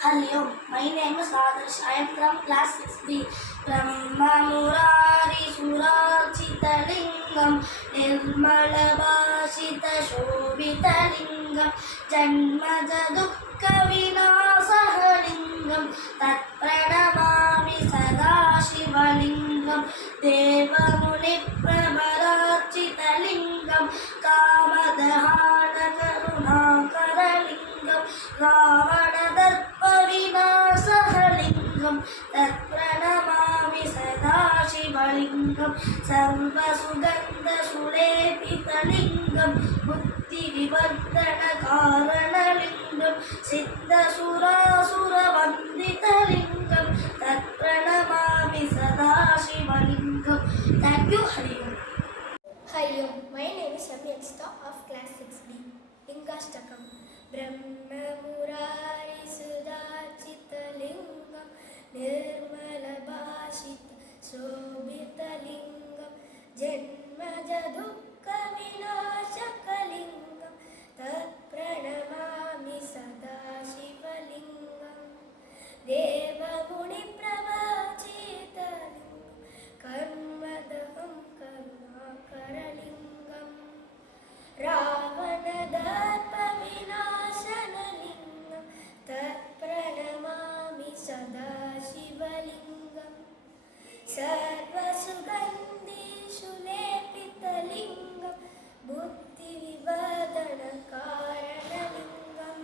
Hello, my name is Adarsh. I am from class 6B. Brahma Murari Surachita Lingam Nirmala Bhashita Shobhita Lingam Janmaja Dukkha Vinasaha Lingam Tat Pranamami Sada Shiva Lingam Deva Muni Prabharachita Lingam Kamadhana Karunakara Lingam Ravana विनाशलिंगम तत्प्रणमामि सदा शिवलिंगम सर्वसुगन्धसुलेपितलिंगम बुद्धिविवर्धनकारणलिंगम सिद्धसुरासुरवन्दितलिंगम तत्प्रणमामि सदा Sivalingam. Thank you, Hari Om. Hi, my name is Samyakshita of class 6B. Lingashtakam. Brahma Murari Sudachita Lingam Nirmala Bhashita Shobhita Lingam Janmaja Dukkha Vinashaka Lingam Tat Pranamami Sada Shiva Lingam Deva Muni Prabhachita Lingam Karmadaham Karunakara Lingam Ravana Vinashanalingam Tatpranamami Sada Shivalingam Sarvasugandhishu Lepitalingam Buddhivivadhanakaranalingam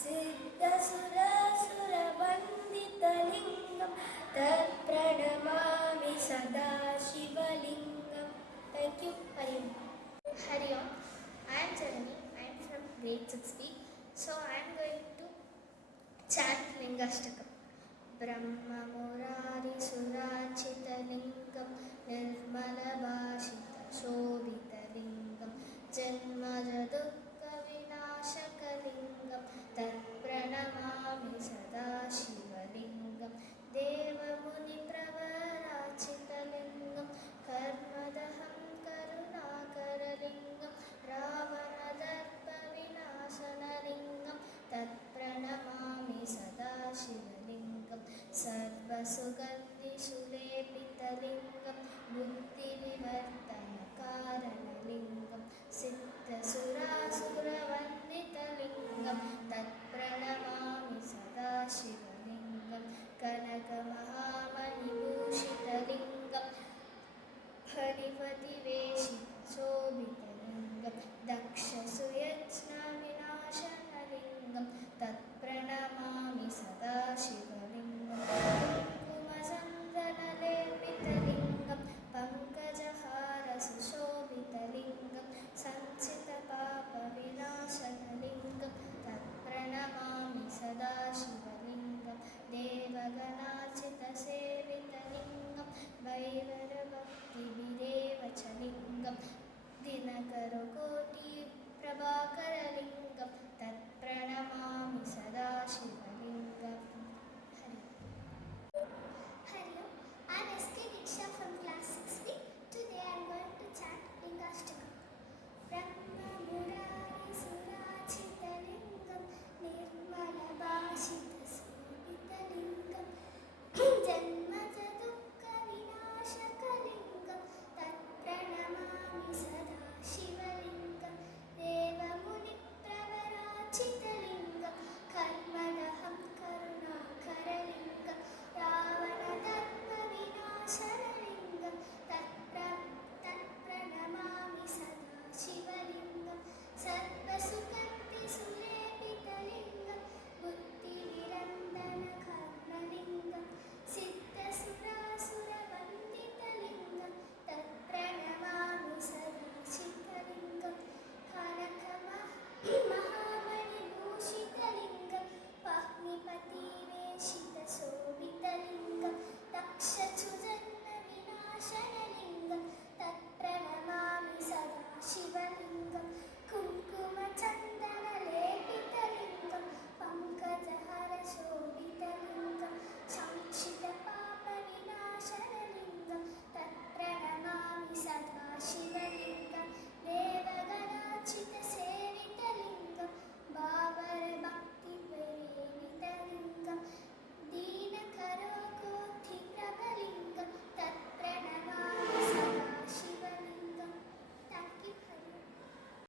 Siddhasurasurabandhitalingam Tatpranamami Sada Shivalingam. Thank you, Hari Om. Hari Om. I am Janani. I am from grade 6B. So I am going to chant Lingashtakam. Brahma Murari Surachita Lingam Nirmala Bhashita Shobhita Lingam Janmaja Dukkha Vinashaka Lingam